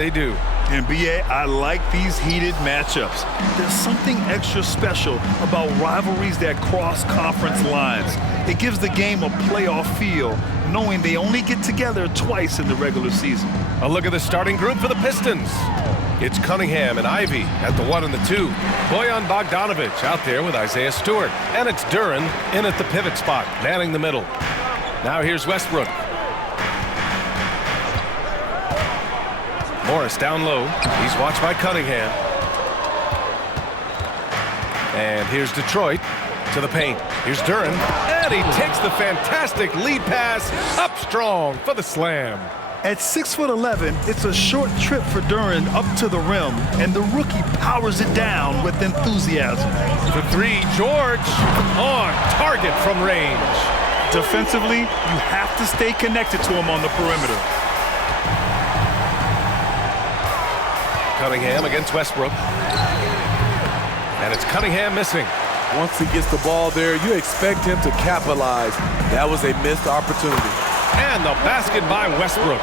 They do. NBA, I like these heated matchups. There's something extra special about rivalries that cross conference lines. It gives the game a playoff feel, knowing they only get together twice in the regular season. A look at the starting group for the Pistons. It's Cunningham and Ivy at the 1 and the 2. Bojan Bogdanovic out there with Isaiah Stewart. And it's Duren in at the pivot spot, manning the middle. Now here's Westbrook. Morris down low. He's watched by Cunningham. And here's Detroit to the paint. Here's Duren. And he takes the fantastic lead pass up strong for the slam. At 6'11", it's a short trip for Duren up to the rim, and the rookie powers it down with enthusiasm. For three, George on target from range. Defensively, you have to stay connected to him on the perimeter. Cunningham against Westbrook. And it's Cunningham missing. Once he gets the ball there, you expect him to capitalize. That was a missed opportunity. And the basket by Westbrook.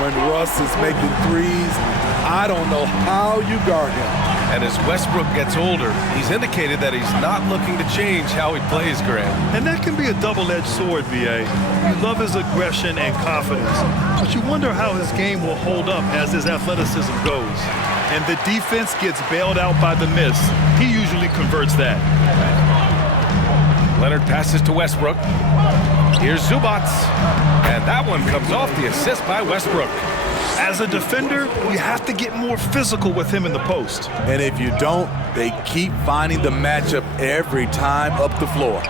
When Russ is making threes, I don't know how you guard him. And as Westbrook gets older, he's indicated that he's not looking to change how he plays, Graham. And that can be a double-edged sword, B.A. You love his aggression and confidence, but you wonder how his game will hold up as his athleticism goes. And the defense gets bailed out by the miss. He usually converts that. Leonard passes to Westbrook. Here's Zubac. And that one comes off the assist by Westbrook. As a defender, you have to get more physical with him in the post. And if you don't, they keep finding the matchup every time up the floor.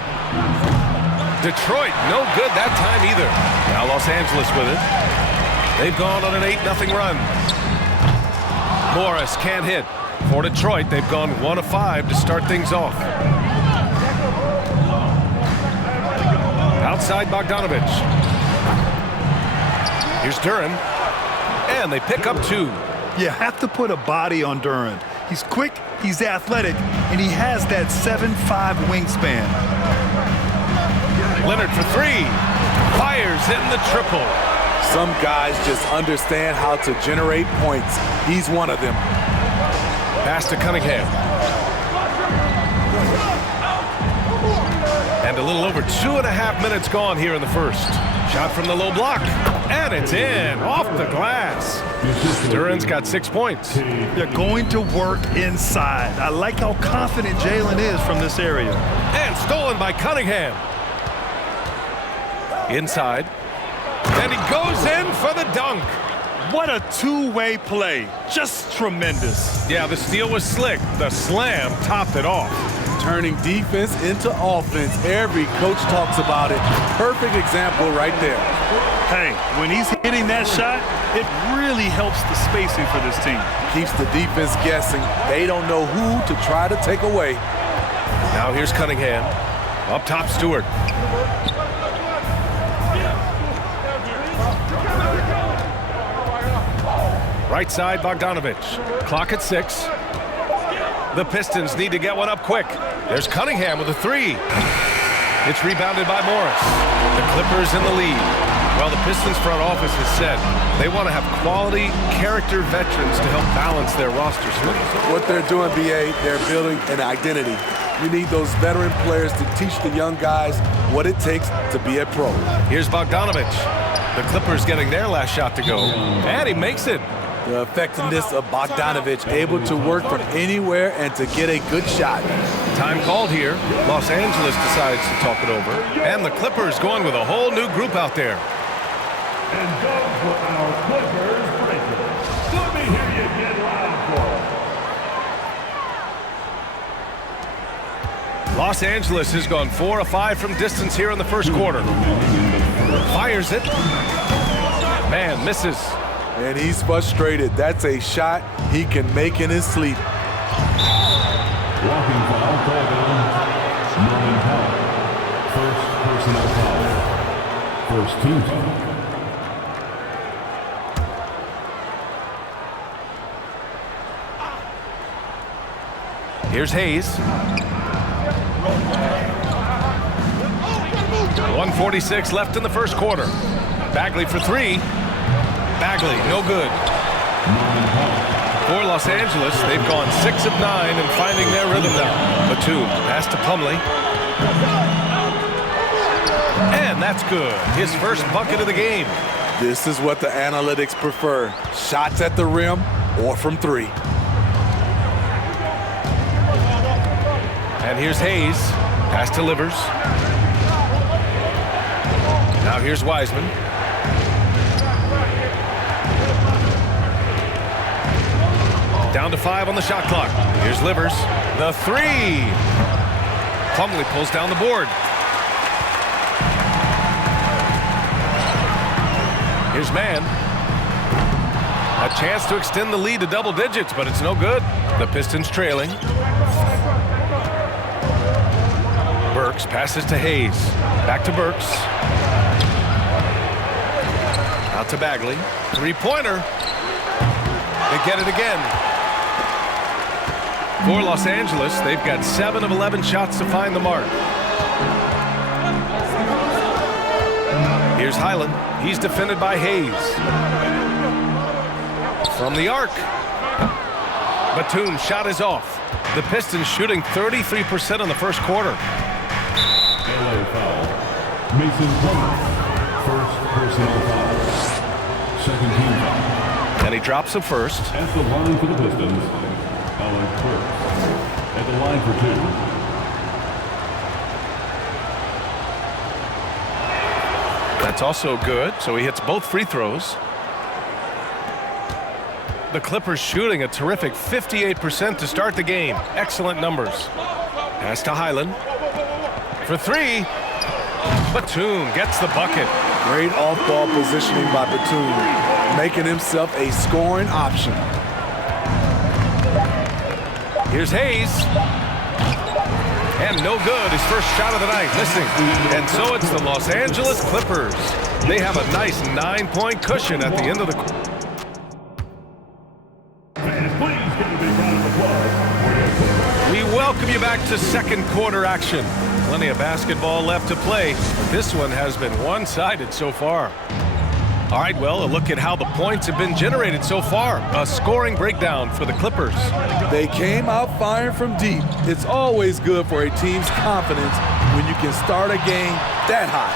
Detroit, no good that time either. Now Los Angeles with it. They've gone on an 8-0 run. Morris can't hit. For Detroit, they've gone 1 of 5 to start things off. Outside Bogdanovic. Here's Duren. And they pick up 2. You have to put a body on Duren. He's quick, he's athletic, and he has that 7'5" wingspan. Leonard for 3. Fires in the triple. Some guys just understand how to generate points. He's one of them. Pass to Cunningham. And a little over 2.5 minutes gone here in the first. Shot from the low block. And it's in, off the glass. Duren's got 6 points. They're going to work inside. I like how confident Jalen is from this area. And stolen by Cunningham. Inside. And he goes in for the dunk. What a two-way play. Just tremendous. Yeah, the steal was slick. The slam topped it off. Turning defense into offense. Every coach talks about it. Perfect example right there. Hey, when he's hitting that shot, it really helps the spacing for this team. Keeps the defense guessing. They don't know who to try to take away. Now here's Cunningham. Up top, Stewart. Right side, Bogdanovic. Clock at 6. The Pistons need to get one up quick. There's Cunningham with a 3. It's rebounded by Morris. The Clippers in the lead. Well, the Pistons front office has said they want to have quality character veterans to help balance their roster split. What they're doing, B.A., they're building an identity. You need those veteran players to teach the young guys what it takes to be a pro. Here's Bogdanovic. The Clippers getting their last shot to go. And he makes it. The effectiveness of Bogdanovic, able to work from anywhere and to get a good shot. Time called here. Los Angeles decides to talk it over. And the Clippers going with a whole new group out there. And go for our Clippers breakers. Let me hear you get loud for it. Los Angeles has gone 4 of 5 from distance here in the first quarter. Fires it. Man, misses. And he's frustrated. That's a shot he can make in his sleep. Walking foul called on Norman Powell. First personal foul. First team foul. Here's Hayes. 1:46 left in the first quarter. Bagley for 3. Bagley, no good. For Los Angeles, they've gone 6 of 9 and finding their rhythm now. Batum, pass to Plumlee. And that's good. His first bucket of the game. This is what the analytics prefer. Shots at the rim or from 3. And here's Hayes. Pass to Livers. Now here's Wiseman. Down to 5 on the shot clock. Here's Livers. The 3. Plumlee pulls down the board. Here's Mann. A chance to extend the lead to double digits, but it's no good. The Pistons trailing. Burks passes to Hayes. Back to Burks. Out to Bagley. 3-pointer. They get it again. For Los Angeles, they've got 7 of 11 shots to find the mark. Here's Highland. He's defended by Hayes. From the arc. Batum's shot is off. The Pistons shooting 33% in the first quarter. LA foul. Mason Plumlee. First personal foul. Second team foul. And he drops the first. At the line for the Pistons, Alec Burks. At the line for 2. That's also good, so he hits both free throws. The Clippers shooting a terrific 58% to start the game. Excellent numbers. Pass to Highland. For 3. Batum gets the bucket. Great off-ball positioning by Batum, making himself a scoring option. Here's Hayes. And no good. His first shot of the night, missing. And so it's the Los Angeles Clippers. They have a nice 9-point cushion at the end of the quarter. We welcome you back to second quarter action. Plenty of basketball left to play. This one has been one-sided so far. All right, well, a look at how the points have been generated so far. A scoring breakdown for the Clippers. They came out firing from deep. It's always good for a team's confidence when you can start a game that hot.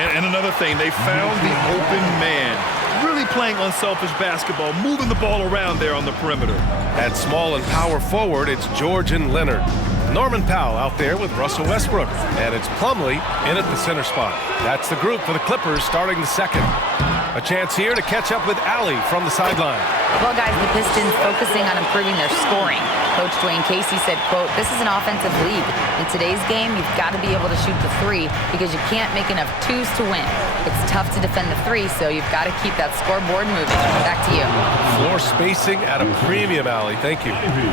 And another thing, they found the open man. Really playing unselfish basketball, moving the ball around there on the perimeter. At small and power forward, it's George and Leonard. Norman Powell out there with Russell Westbrook. And it's Plumlee in at the center spot. That's the group for the Clippers starting the second. A chance here to catch up with Allie from the sideline. Well, guys, the Pistons focusing on improving their scoring. Coach Dwayne Casey said, quote, "This is an offensive league. In today's game, you've got to be able to shoot the 3 because you can't make enough 2s to win. It's tough to defend the 3, so you've got to keep that scoreboard moving." Back to you. Floor spacing at a premium, Allie. Thank you.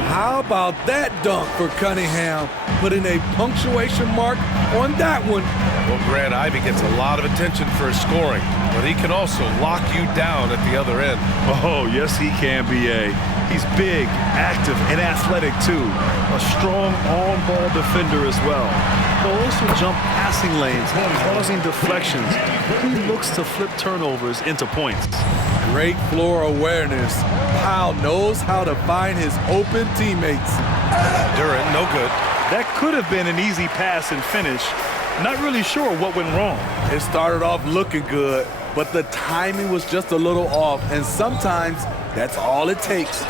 How about that dunk for Cunningham? Putting a punctuation mark on that one. Well, Grant Ivey gets a lot of attention for his scoring, but he can also lock you down at the other end. Oh, yes, he can, B.A. He's big, active, and athletic, too. A strong on-ball defender as well. He'll also jump passing lanes, causing deflections. He looks to flip turnovers into points. Great floor awareness. Powell knows how to find his open teammates. Duran, no good. That could have been an easy pass and finish. Not really sure what went wrong. It started off looking good, but the timing was just a little off, and sometimes that's all it takes.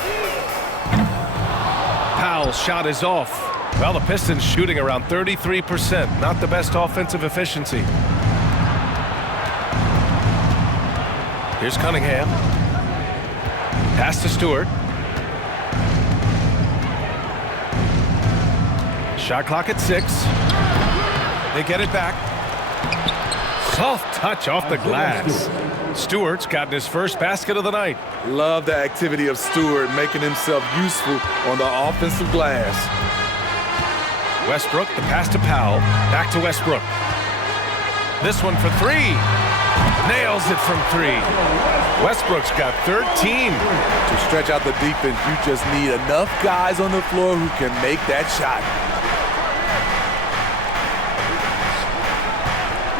Powell's shot is off. Well, the Pistons shooting around 33%. Not the best offensive efficiency. Here's Cunningham. Pass to Stewart. Shot clock at 6. They get it back. Soft touch off the glass. Stewart's gotten his first basket of the night. Love the activity of Stewart, making himself useful on the offensive glass. Westbrook, the pass to Powell. Back to Westbrook. This one for 3. Nails it from 3. Westbrook's got 13. To stretch out the defense, you just need enough guys on the floor who can make that shot.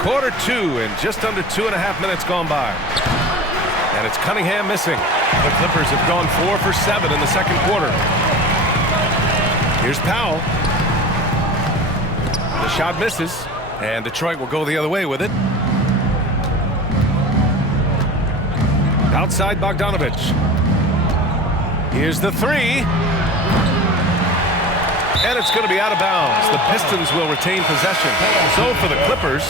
Quarter 2 and just under 2.5 minutes gone by. And it's Cunningham missing. The Clippers have gone 4 for 7 in the second quarter. Here's Powell. The shot misses, and Detroit will go the other way with it. Outside Bogdanovich. Here's the three. And it's going to be out of bounds. The Pistons will retain possession. So for the Clippers,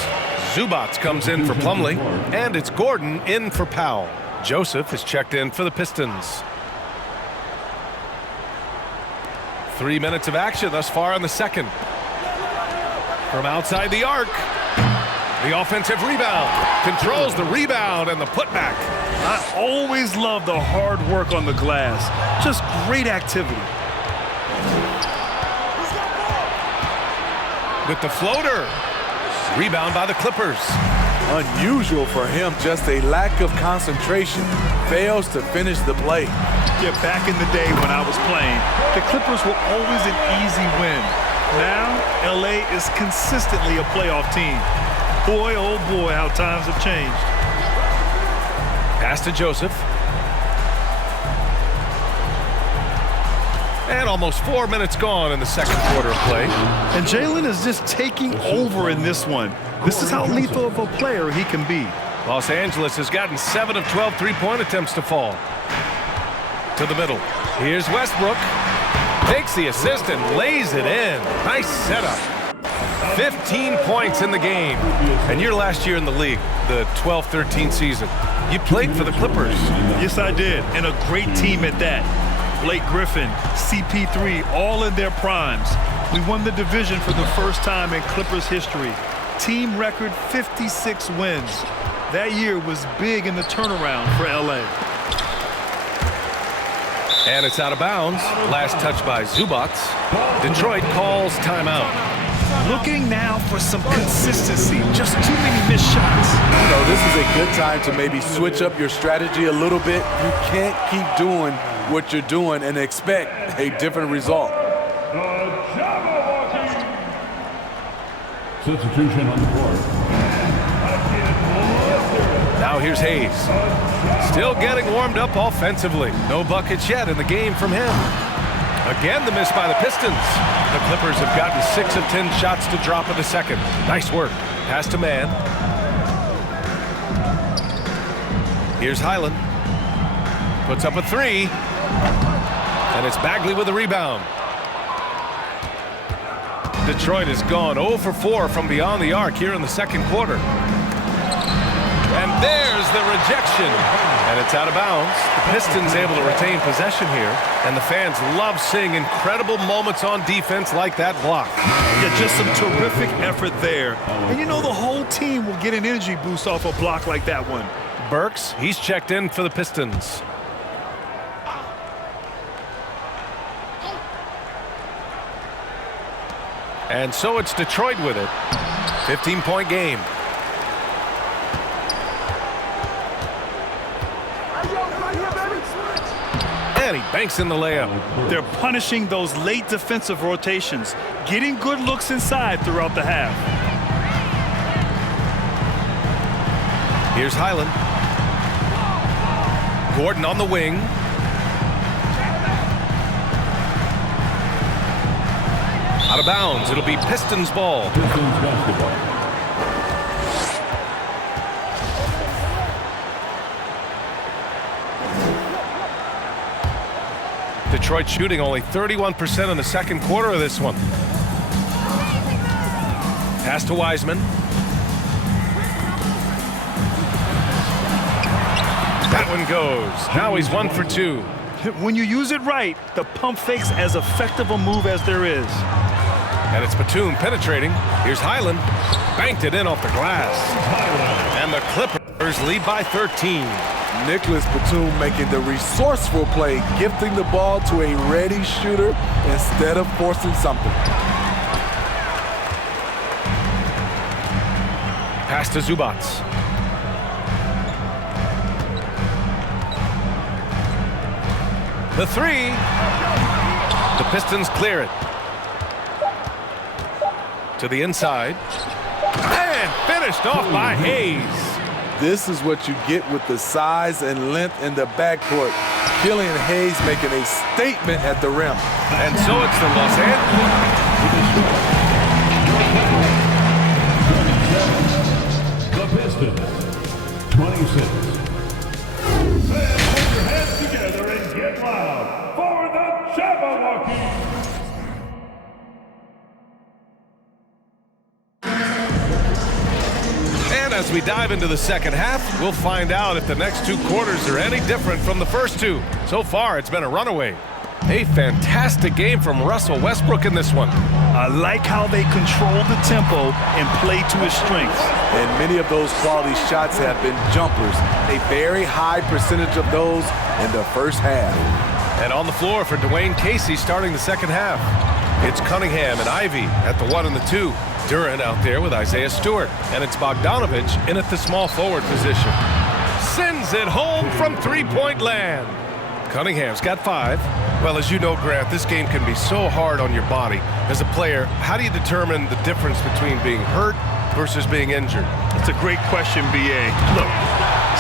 Zubac comes in for Plumlee, and it's Gordon in for Powell. Joseph is checked in for the Pistons. 3 minutes of action thus far in the second. From outside the arc, the offensive rebound. Controls the rebound and the putback. I always love the hard work on the glass. Just great activity. With the floater. Rebound by the Clippers. Unusual for him, just a lack of concentration. Fails to finish the play. Yeah, back in the day when I was playing, the Clippers were always an easy win. Now, LA is consistently a playoff team. Boy, oh boy, how times have changed. Pass to Joseph. And almost 4 minutes gone in the second quarter of play. And Jalen is just taking over in this one. This is how lethal of a player he can be. Los Angeles has gotten 7 of 12 three-point attempts to fall. To the middle. Here's Westbrook. Takes the assist and lays it in. Nice setup. 15 points in the game. And your last year in the league, the 12-13 season, you played for the Clippers. Yes, I did. And a great team at that. Blake Griffin, CP3, all in their primes. We won the division for the first time in Clippers history. Team record 56 wins. That year was big in the turnaround for LA. And it's out of bounds. Last touch by Zubac. Detroit calls timeout. Looking now for some consistency. Just too many missed shots. This is a good time to maybe switch up your strategy a little bit. You can't keep doing what you're doing and expect a different result. Substitution on the court. Now here's Hayes. Still getting warmed up offensively. No buckets yet in the game from him. Again, the miss by the Pistons. The Clippers have gotten 6 of 10 shots to drop in the second. Nice work. Pass to man. Here's Highland. Puts up a three. And it's Bagley with the rebound. Detroit has gone 0 for 4 from beyond the arc here in the second quarter. And there's the rejection. And it's out of bounds. The Pistons able to retain possession here. And the fans love seeing incredible moments on defense like that block. Yeah, just some terrific effort there. And you know the whole team will get an energy boost off a block like that one. Burks, he's checked in for the Pistons. And so it's Detroit with it. 15-point game. And he banks in the layup. They're punishing those late defensive rotations, getting good looks inside throughout the half. Here's Highland. Gordon on the wing. Out of bounds. It'll be Pistons ball. Pistons basketball. Detroit shooting only 31% in the second quarter of this one. Pass to Wiseman. That one goes. Now he's 1 for 2. When you use it right, the pump fake's as effective a move as there is. And it's Batum penetrating. Here's Highland. Banked it in off the glass. And the Clippers lead by 13. Nicholas Batum making the resourceful play, gifting the ball to a ready shooter instead of forcing something. Pass to Zubac. The three. The Pistons clear it. To the inside. And finished off by Hayes. This is what you get with the size and length in the backcourt. Killian Hayes making a statement at the rim. And so it's the Los Angeles. The Pistons, 26. Put your hands together and get loud for the Jabberwockies. And as we dive into the second half, we'll find out if the next two quarters are any different from the first two. So far, it's been a runaway. A fantastic game from Russell Westbrook in this one. I like how they control the tempo and play to his strengths. And many of those quality shots have been jumpers. A very high percentage of those in the first half. And on the floor for Dwayne Casey starting the second half. It's Cunningham and Ivy at the 1 and the 2. Duran out there with Isaiah Stewart. And it's Bogdanovich in at the small forward position. Sends it home from three-point land. Cunningham's got 5. Well, as you know, Grant, this game can be so hard on your body. As a player, how do you determine the difference between being hurt versus being injured? That's a great question, B.A. Look,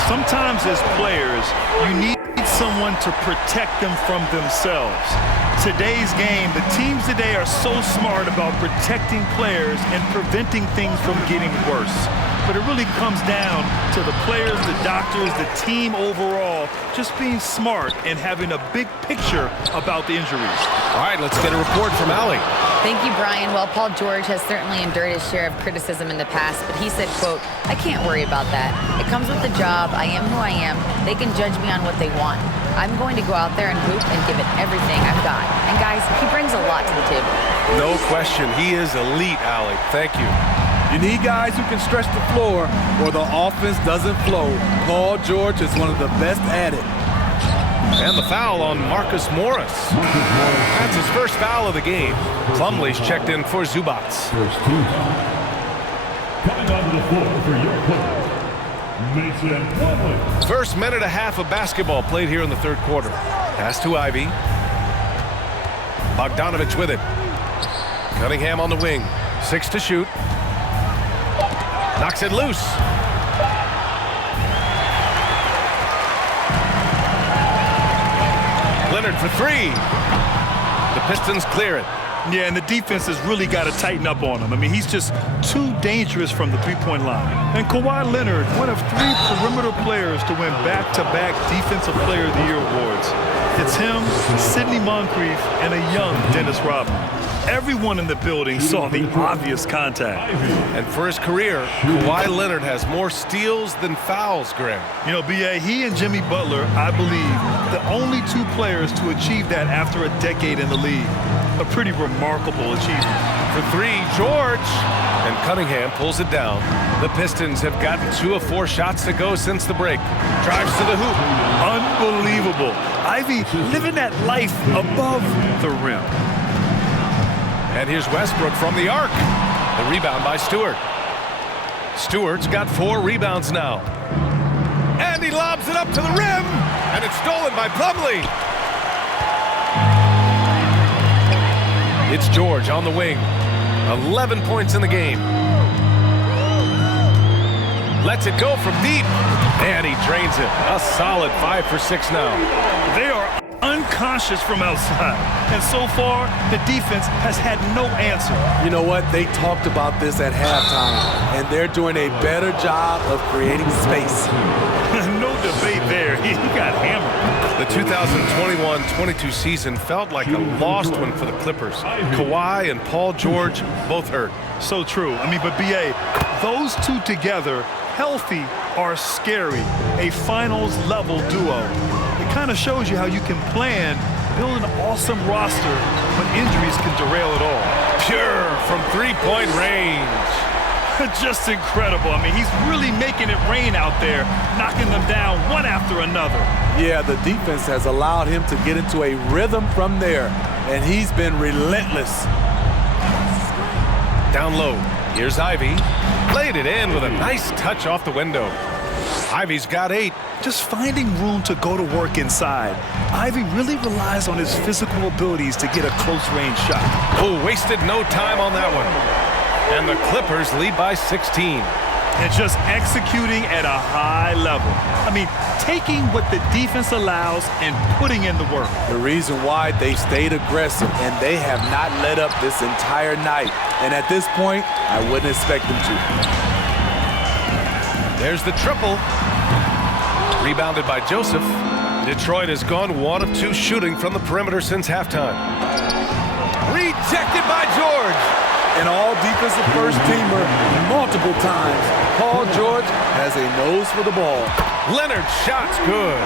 sometimes as players, you need someone to protect them from themselves. Today's game, the teams today are so smart about protecting players and preventing things from getting worse. But it really comes down to the players, the doctors, the team overall, just being smart and having a big picture about the injuries. All right, let's get a report from Allie. Thank you, Brian. Well, Paul George has certainly endured his share of criticism in the past, but he said, quote, "I can't worry about that. It comes with the job. I am who I am. They can judge me on what they want. I'm going to go out there and hoop and give it everything I've got." And guys, he brings a lot to the table. No question. He is elite, Allie. Thank you. You need guys who can stretch the floor or the offense doesn't flow. Paul George is one of the best at it. And the foul on Marcus Morris. That's his first foul of the game. Plumlee's checked in for Zubats. First two. Coming onto the floor for your player, Mason Plumlee. First minute and a half of basketball played here in the third quarter. Pass to Ivy. Bogdanovich with it. Cunningham on the wing. 6 to shoot. Knocks it loose. Leonard for 3. The Pistons clear it. Yeah, and the defense has really got to tighten up on him. I mean, he's just too dangerous from the three-point line. And Kawhi Leonard, one of 3 perimeter players to win back-to-back Defensive Player of the Year awards. It's him, Sidney Moncrief, and a young Dennis Rodman. Everyone in the building saw the obvious contact. And for his career, Kawhi Leonard has more steals than fouls, Graham. You know, B.A., he and Jimmy Butler, I believe, the only 2 players to achieve that after a decade in the league. A pretty remarkable achievement. For 3, George. And Cunningham pulls it down. The Pistons have gotten 2 of 4 shots to go since the break. Drives to the hoop. Unbelievable. Ivy living that life above the rim. And here's Westbrook from the arc. The rebound by Stewart. Stewart's got 4 rebounds now. And he lobs it up to the rim. And it's stolen by Plumlee. It's George on the wing. 11 points in the game. Lets it go from deep. And he drains it. A solid 5 for 6 now. They are unconscious from outside. And so far, the defense has had no answer. You know what? They talked about this at halftime, and they're doing a better job of creating space. No debate there. He got hammered. The 2021-22 season felt like a lost one for the Clippers. Kawhi and Paul George both hurt. So true. I mean, but B.A., those 2 together, healthy, are scary. A finals-level duo. It kind of shows you how you can plan, build an awesome roster, but injuries can derail it all. Pure from 3-point range. Just incredible. I mean, he's really making it rain out there, knocking them down one after another. Yeah, the defense has allowed him to get into a rhythm from there, and he's been relentless. Down low. Here's Ivy. Laid it in with a nice touch off the window. Ivy's got 8. Just finding room to go to work inside. Ivy really relies on his physical abilities to get a close-range shot. Oh, wasted no time on that one. And the Clippers lead by 16. and just executing at a high level. I mean, taking what the defense allows and putting in the work. The reason why they stayed aggressive, and they have not let up this entire night. And at this point, I wouldn't expect them to. There's the triple. Rebounded by Joseph. Detroit has gone 1 of 2 shooting from the perimeter since halftime. Rejected by George. An all-defensive first-teamer multiple times. Paul George has a nose for the ball. Leonard's shot's good.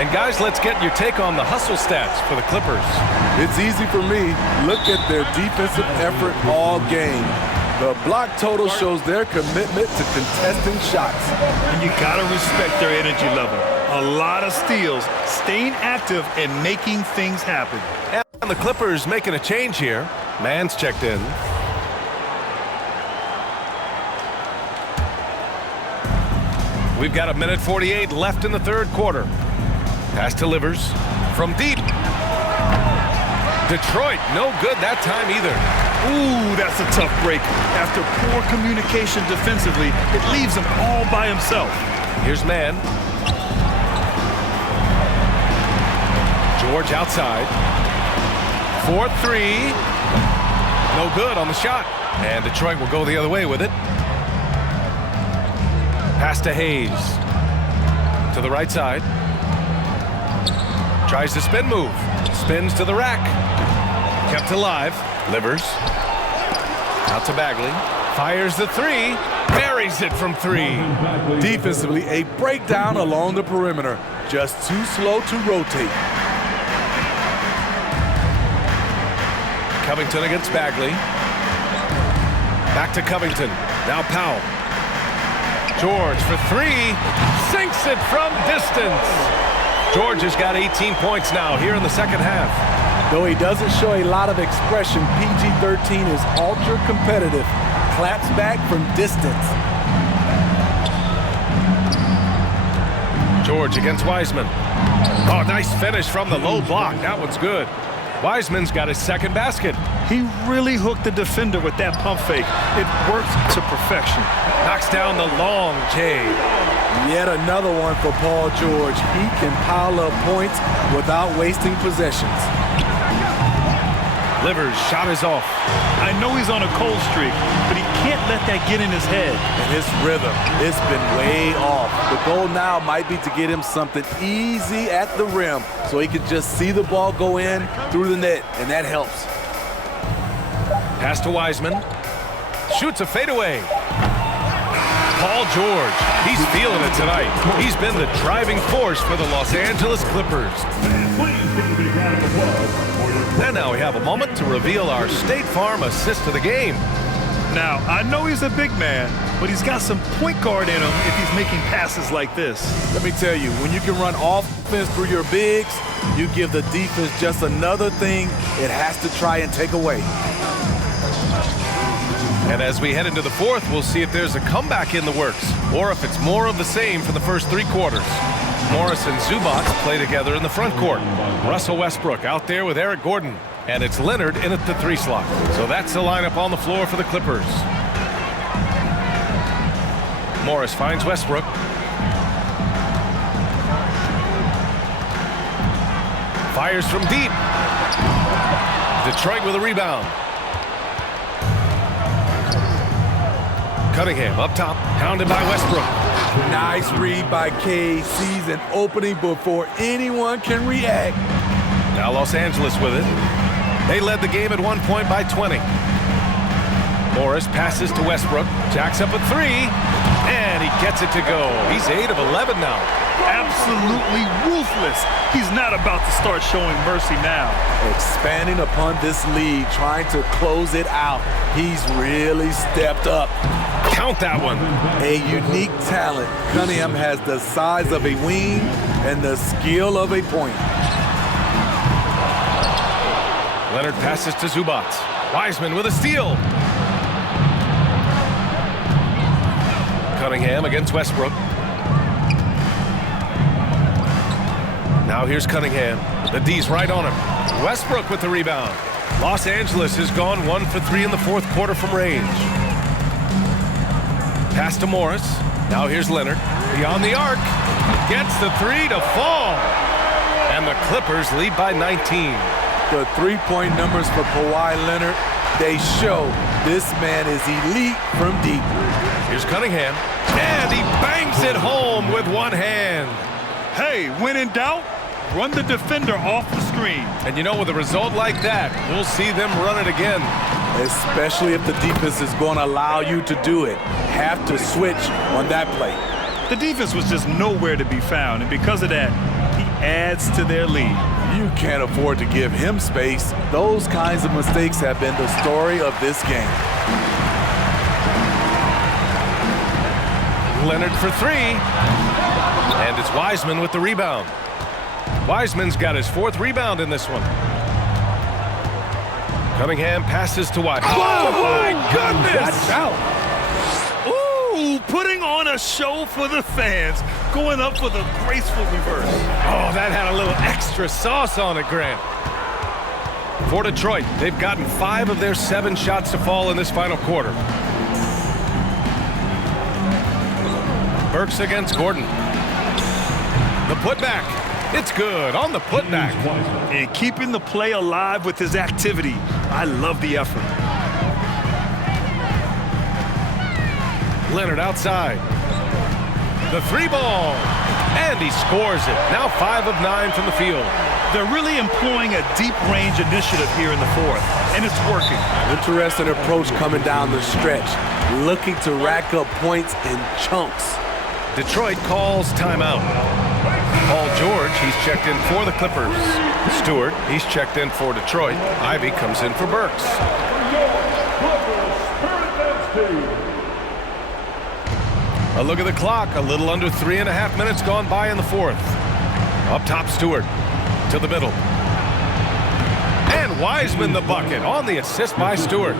And guys, let's get your take on the hustle stats for the Clippers. It's easy for me. Look at their defensive effort all game. The block total shows their commitment to contesting shots. And you gotta respect their energy level. A lot of steals, staying active, and making things happen. And the Clippers making a change here. Mann's checked in. We've got 1:48 left in the third quarter. Pass to Livers from deep. Detroit, no good that time either. Ooh, that's a tough break. After poor communication defensively, it leaves him all by himself. Here's Mann. George outside. 4-3. No good on the shot. And Detroit will go the other way with it. Pass to Hayes. To the right side. Tries the spin move. Spins to the rack. Kept alive. Livers. Out to Bagley. Fires the three. Buries it from 3. Defensively, a breakdown along the perimeter. Just too slow to rotate. Covington against Bagley. Back to Covington. Now Powell. George for 3. Sinks it from distance. George has got 18 points now here in the second half. Though he doesn't show a lot of expression, PG-13 is ultra-competitive. Claps back from distance. George against Wiseman. Oh, nice finish from the low block. That one's good. Wiseman's got his second basket. He really hooked the defender with that pump fake. It worked to perfection. Knocks down the long J. Yet another one for Paul George. He can pile up points without wasting possessions. Livers' shot is off. I know he's on a cold streak, but he can't let that get in his head. And his rhythm, it's been way off. The goal now might be to get him something easy at the rim so he can just see the ball go in through the net, and that helps. Pass to Wiseman. Shoots a fadeaway. Paul George, he's feeling it tonight. He's been the driving force for the Los Angeles Clippers. And now we have a moment to reveal our State Farm assist of the game. Now, I know he's a big man, but he's got some point guard in him if he's making passes like this. Let me tell you, when you can run offense through your bigs, you give the defense just another thing it has to try and take away. And as we head into the fourth, we'll see if there's a comeback in the works or if it's more of the same for the first 3 quarters. Morris and Zubac play together in the front court. Russell Westbrook out there with Eric Gordon. And it's Leonard in at the 3 slot. So that's the lineup on the floor for the Clippers. Morris finds Westbrook. Fires from deep. Detroit with a rebound. Cunningham up top, hounded by Westbrook. Nice read by K. Sees an opening before anyone can react. Now Los Angeles with it. They led the game at one point by 20. Morris passes to Westbrook, jacks up a 3, and he gets it to go. He's 8 of 11 now. Absolutely ruthless. He's not about to start showing mercy now. Expanding upon this lead, trying to close it out. He's really stepped up. Count that one. A unique talent. Cunningham has the size of a wing and the skill of a point. Leonard passes to Zubac. Wiseman with a steal. Cunningham against Westbrook. Now here's Cunningham. The D's right on him. Westbrook with the rebound. Los Angeles has gone 1 for 3 in the fourth quarter from range. Pass to Morris. Now here's Leonard. Beyond the arc. Gets the three to fall. And the Clippers lead by 19. The three-point numbers for Kawhi Leonard, they show this man is elite from deep. Here's Cunningham. And he bangs it home with one hand. Hey, when in doubt, run the defender off the screen. And you know, with a result like that, we'll see them run it again. Especially if the defense is going to allow you to do it. Have to switch on that play. The defense was just nowhere to be found, and because of that, he adds to their lead. You can't afford to give him space. Those kinds of mistakes have been the story of this game. Leonard for three. And it's Wiseman with the rebound. Wiseman's got his fourth rebound in this one. Cunningham passes to Wiseman. Oh, my goodness! Watch out. Ooh, putting on a show for the fans, going up for the graceful reverse. Oh, that had a little extra sauce on it, Grant. For Detroit, they've gotten 5 of their 7 shots to fall in this final quarter. Burks against Gordon. The putback. It's good on the putback. And keeping the play alive with his activity. I love the effort. Leonard outside. The three ball. And he scores it. Now 5 of 9 from the field. They're really employing a deep range initiative here in the fourth, and it's working. Interesting approach coming down the stretch. Looking to rack up points in chunks. Detroit calls timeout. Paul George, he's checked in for the Clippers. Stewart, he's checked in for Detroit. Ivy comes in for Burks. A look at the clock. A little under 3.5 minutes gone by in the fourth. Up top, Stewart to the middle. And Wiseman the bucket on the assist by Stewart.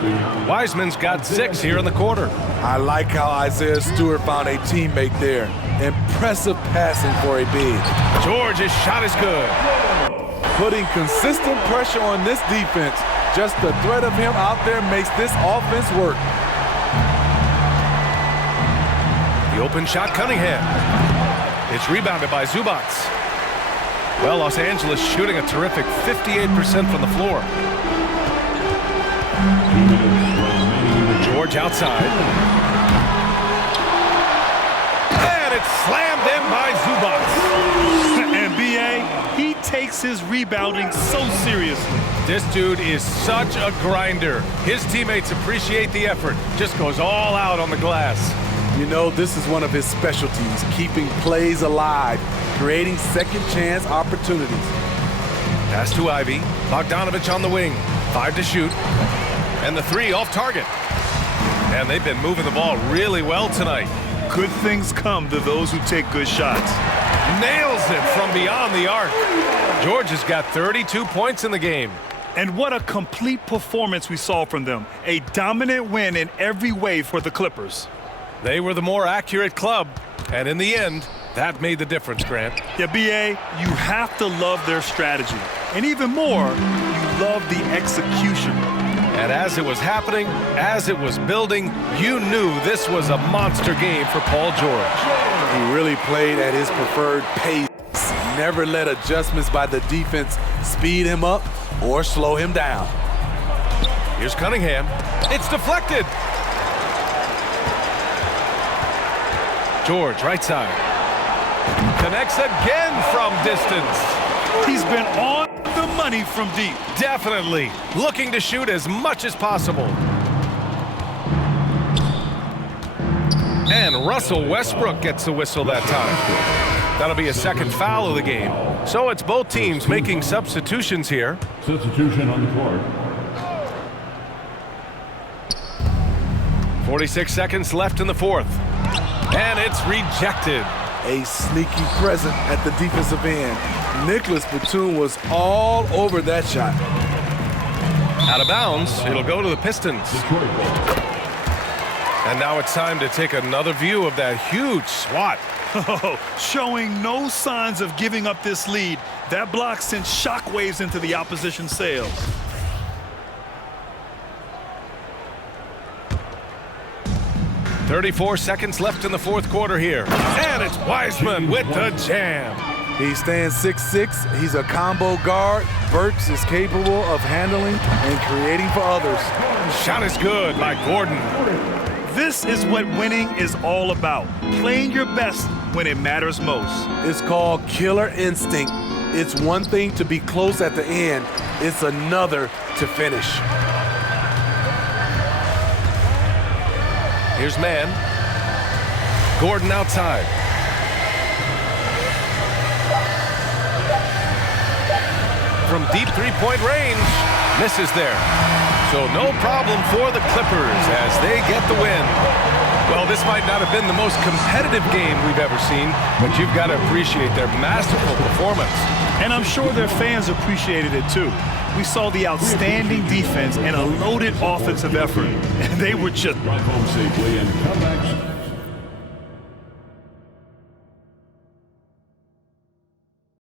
Wiseman's got 6 here in the quarter. I like how Isaiah Stewart found a teammate there. Impressive passing for a big. George's shot is good. Putting consistent pressure on this defense. Just the threat of him out there makes this offense work. The open shot, Cunningham. It's rebounded by Zubac. Well, Los Angeles shooting a terrific 58% from the floor. George outside. And it's slammed in by Zubac. And B.A., he takes his rebounding so seriously. This dude is such a grinder. His teammates appreciate the effort. Just goes all out on the glass. You know, this is one of his specialties, keeping plays alive, creating second chance opportunities. Pass to Ivy. Bogdanovich on the wing. 5 to shoot. And the 3 off target. And they've been moving the ball really well tonight. Good things come to those who take good shots. Nails it from beyond the arc. George has got 32 points in the game. And what a complete performance we saw from them. A dominant win in every way for the Clippers. They were the more accurate club, and in the end, that made the difference, Grant. Yeah, B.A., you have to love their strategy. And even more, you love the execution. And as it was happening, as it was building, you knew this was a monster game for Paul George. He really played at his preferred pace. Never let adjustments by the defense speed him up or slow him down. Here's Cunningham. It's deflected. George, right side. Connects again from distance. He's been on the money from deep. Definitely. Looking to shoot as much as possible. And Russell Westbrook gets the whistle that time. That'll be a second foul of the game. So it's both teams making substitutions here. Substitution on the court. 46 seconds left in the fourth. And it's rejected. A sneaky present at the defensive end. Nicholas Batum was all over that shot. Out of bounds, it'll go to the Pistons. And now it's time to take another view of that huge swat. Oh, showing no signs of giving up this lead. That block sent shockwaves into the opposition sails. 34 seconds left in the fourth quarter here. And it's Wiseman with the jam. He stands 6'6". He's a combo guard. Burks is capable of handling and creating for others. Shot is good by Gordon. This is what winning is all about. Playing your best when it matters most. It's called killer instinct. It's one thing to be close at the end. It's another to finish. Here's man. Gordon outside. From deep three-point range, misses there. So no problem for the Clippers as they get the win. Well, this might not have been the most competitive game we've ever seen, but you've got to appreciate their masterful performance. And I'm sure their fans appreciated it too. We saw the outstanding defense and a loaded offensive effort. And they were just... Drive home safely and come back.